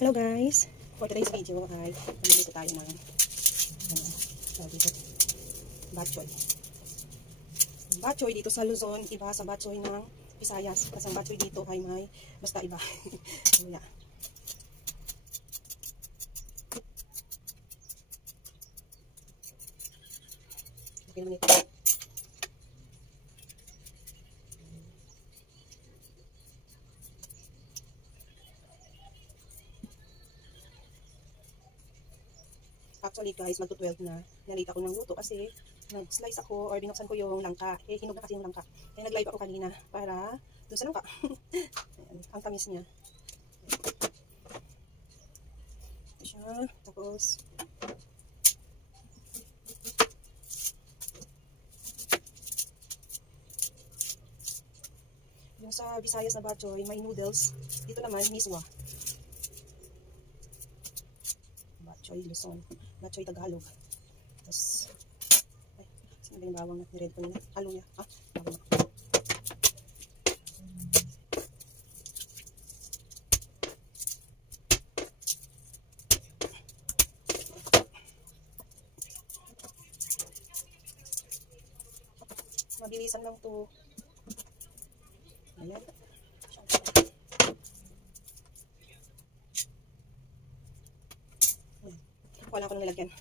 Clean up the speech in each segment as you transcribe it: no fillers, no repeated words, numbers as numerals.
Hello guys! For today's video ay magluluto tayo ng batchoy. Batchoy dito sa Luzon, iba sa batchoy ng Visayas. Kasi ang batchoy dito ay may basta iba. So, yeah. Okay naman ito. Actually guys, magto-12 na. Nalita ko ng luto kasi nag-slice ako or binuksan ko yung langka. Eh, hinog na kasi yung langka. Kaya nag-live ako kanina para doon sa langka. Ang tamis niya. Ito siya. Tapos, yung sa Visayas na batchoy, may noodles. Dito naman, miswa. Batchoy Luzon. Batchoy Tagalog. Tapos, ay, sino ba yung bawang na nired ko nila? Halo niya. Ah, bawang na. Mabilisan lang to. Ayan. Wala ko nang nilagyan.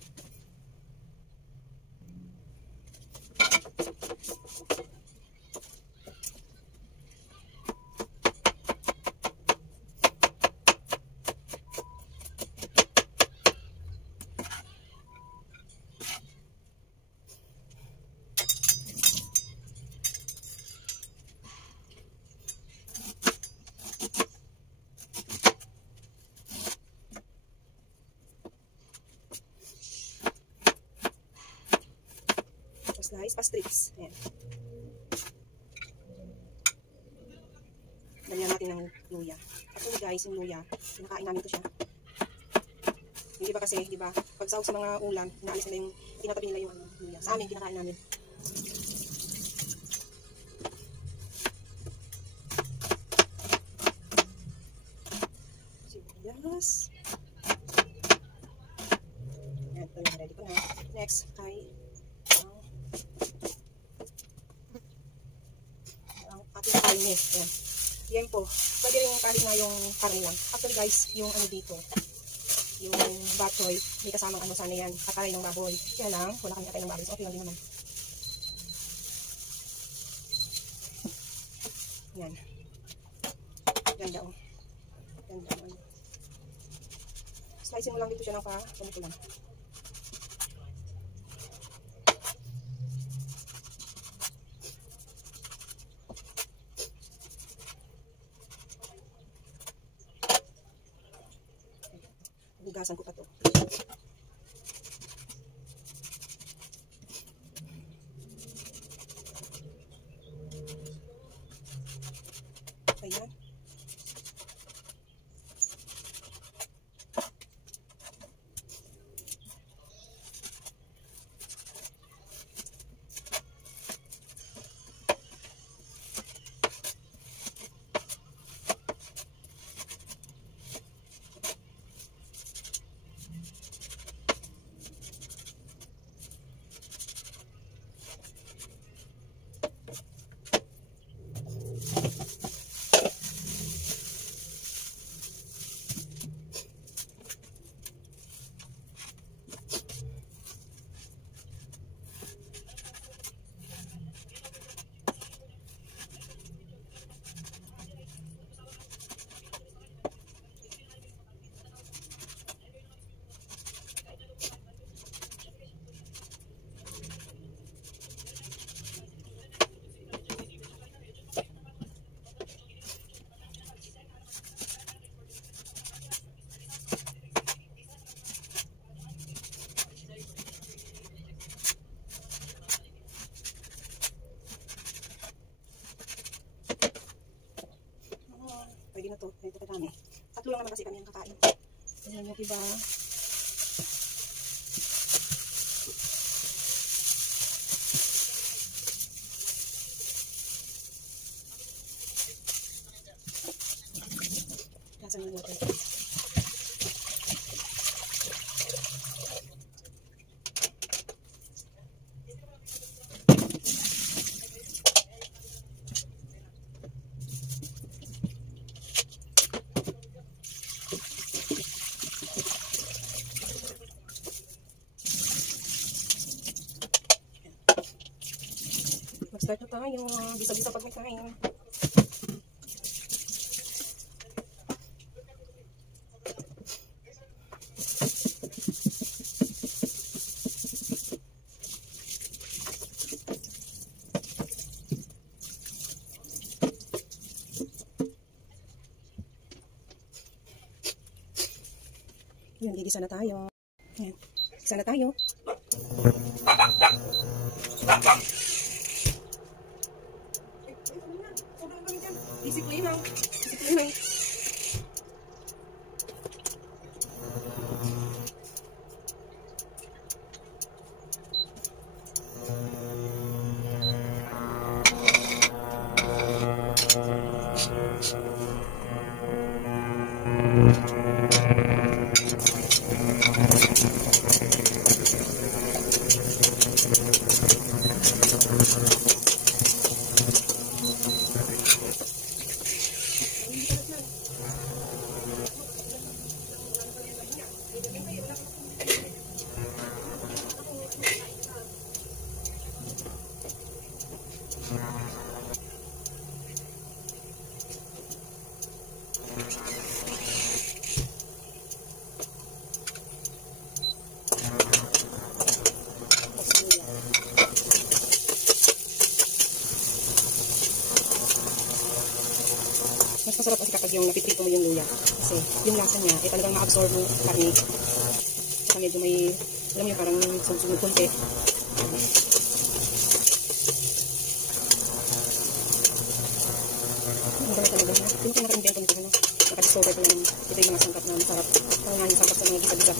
Slice pa strips. Ayan. Lagyan natin ng luya. Actually guys, yung luya, kinakain namin to siya. Hindi ba kasi, di ba, pag sa mga ulam, inaalis nila yung, tinatabi nila yung luya. Sa amin, kinakain namin. Sibuyas. Ayan, ito na, ready ko na. Next, ay ating karne. Ayan. Yan po. Pwede rin kahit na yung karne lang. Actually guys, yung ano dito, yung batchoy, may kasamang ano sana yan, katay ng baboy. Kaya lang, wala kami katay ng baboy. So, okay lang din naman. Yan. Ganda o. Ganda o. Slicing mo lang dito siya ng ganito lang. Hugasan ko pa to. Ayan. Pwede na to. Ganito kadami. Tatlo lang naman kasi kami ang kakain. Ayan yung iba. Lasan na natin. Start na tayo. Bisa-bisa pag may kain. Yun, gigisa na tayo. Ayan. Gisa na tayo. Isip ko yun lang. Isip ko yun lang. Mas masarap kasi kapag yung napiprito mo yung luya. Kasi yung lasa niya, eh talagang ma-absorb mo karne. Saka medyo may, alam mo yung parang sunod-sunod konti. Ang dami talaga na. Yung pinaka-invento nito, ano, naka-discover ko lang ito yung mga sangkap na masarap. Ito nga yung sangkap sa mga gisa-gisa.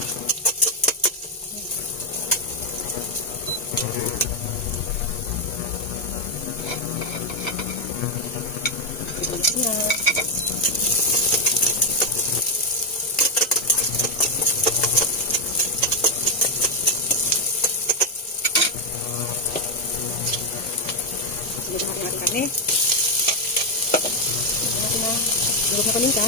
Sige natin ating karne. Sige natin na durog na paminta.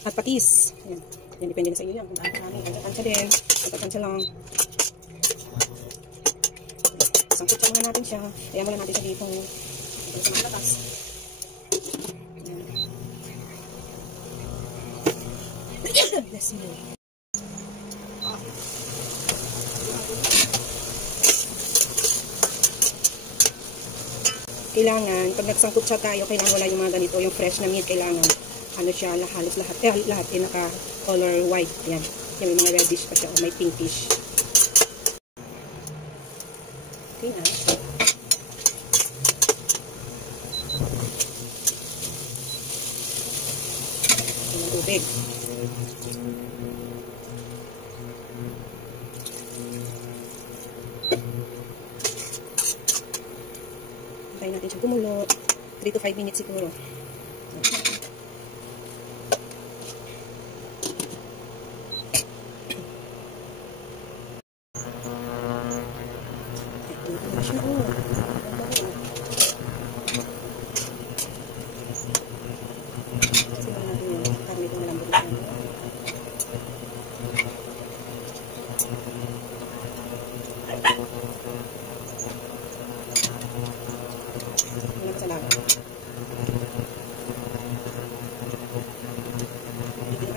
At patis. Yan. Yan, depende na sa iyo yan. Kung daan kami, tansya din. Tansya lang. Sangkot muna natin siya. Kaya muna natin siya dito. Ito sa mga lakas. Bless you. Kailangan, pag nagsangkot siya tayo, kailangan wala yung mga ganito, yung fresh na meat, kailangan ano siya, halos lahat, lahat ay naka-color white. Yan. Yan, may mga reddish pa siya, o may pinkish. Okay na. Yan ang tubig. Tayo natin siya kumulo. 3 to 5 minutes siguro.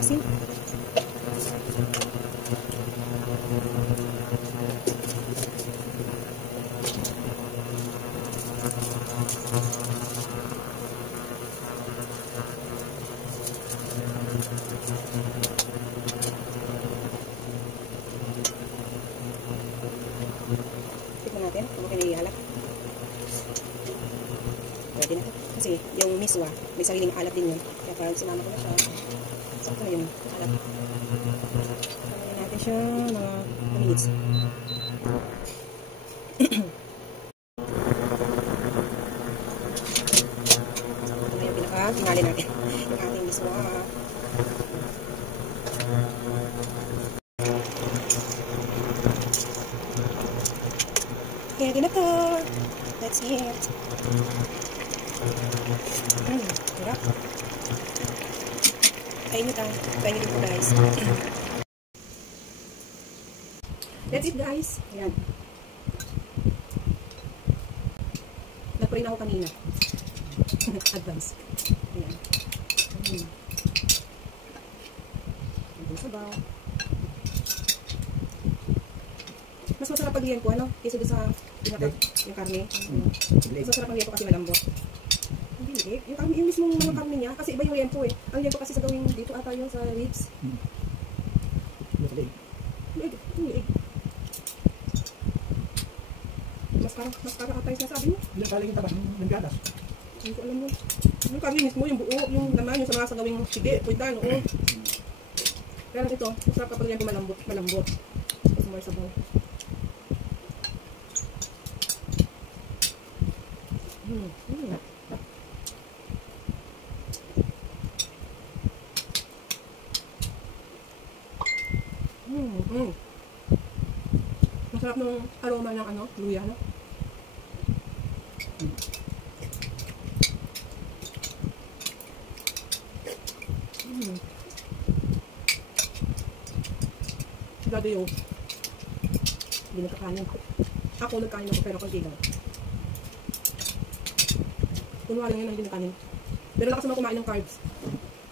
Asin. Tignan natin kung okay na ihalap. Pwede na. Kasi yung miswa, may sariling alat din yun. Kaya pag sinama ko na siya, sakto na yung alat. Pagkain natin siya mga 2 minutes. Ito na yung pinaka-tingali natin. Yung ating miswa. pansit. Hirap. Kainit ah. Kainit po guys. That's it guys. Ayan. Nagpa-rin ako kanina. Advance. Ayan. Ang sabaw. Mas masarap pag liempo, ano? Kaysa doon sa yung karne. Mas masarap ang liempo kasi malambot. Hindi liig. Yung karne, yung mismong mga karne niya, kasi iba yung liempo eh. Ang liempo kasi sa gawing dito ata yung sa ribs. Liig. Liig. Yung liig. Mas para ata yung sinasabi mo. Yung kaling yung tabas, yung gatas. Hindi ko alam mo. Yung karne mismo, yung buo, yung laman, yung sa gawing sige, punta, oo. Pero ito, masarap kapag liempo malambot. Kasi more sabaw. Masarap ng aroma ng ano, luya, no? Dati yun, hindi nagkakanin. Ako nagkain ako pero konti lang. Kunwari ngayon na hindi nagkanin. Pero lakas naman kumain ng carbs.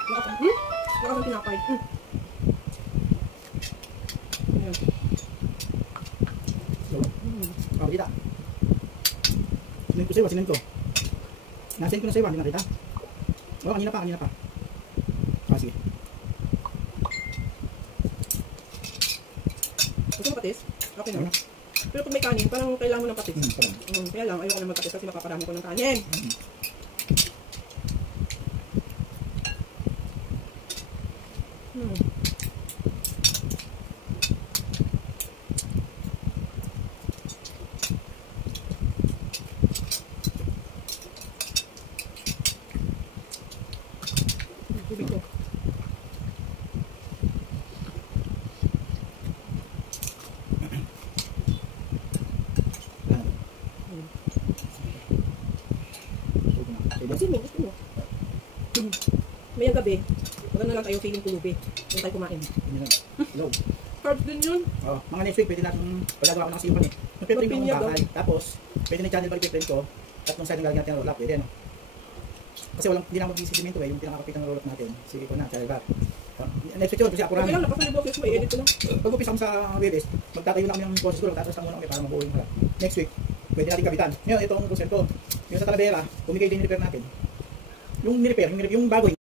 Lakas ng tinapay. Ayan. Pakita. Sinin ko sa'yo, sinin ko. Nasend ko na sa'yo, hindi nakita. Oo, kanina pa. Sige. Gusto mo patis? Okay na. Pero kung may kanin, parang kailangan mo ng patis. Kaya lang, ayoko na magpatis kasi mapaparami ko ng kanin. Tubig ko. Kasi mo, gusto mo. Mayang gabi, wag na lang tayo feeling kulubi. Doon tayo kumain. Hello. Carbs din yun. Oh, mga next week, pwede natin, pagagawa ko ng kasiyupan eh. Nagpipin ko ng bakal. Tapos, pwede na channel balik yung friend ko. At nung side ng lalagyan natin ng roll up, pwede ano. Kasi walang, hindi na mag-isidimento eh, yung pinakakapit ng roll up natin. Sige ko na, channel back. Next week yun, kasi ako Okay rami. lang, napasal yung boses mo, i-edit ko lang. Pag upisa ko sa Webes, magtatayo na kami ng process ko, magtataas lang muna kami para mabuo yung harap. Next week, pwede natin kapitan. Ngayon, itong process ko. Yung sa Talavera, kumigay din yung repair natin. Yung ni-repair, yung bago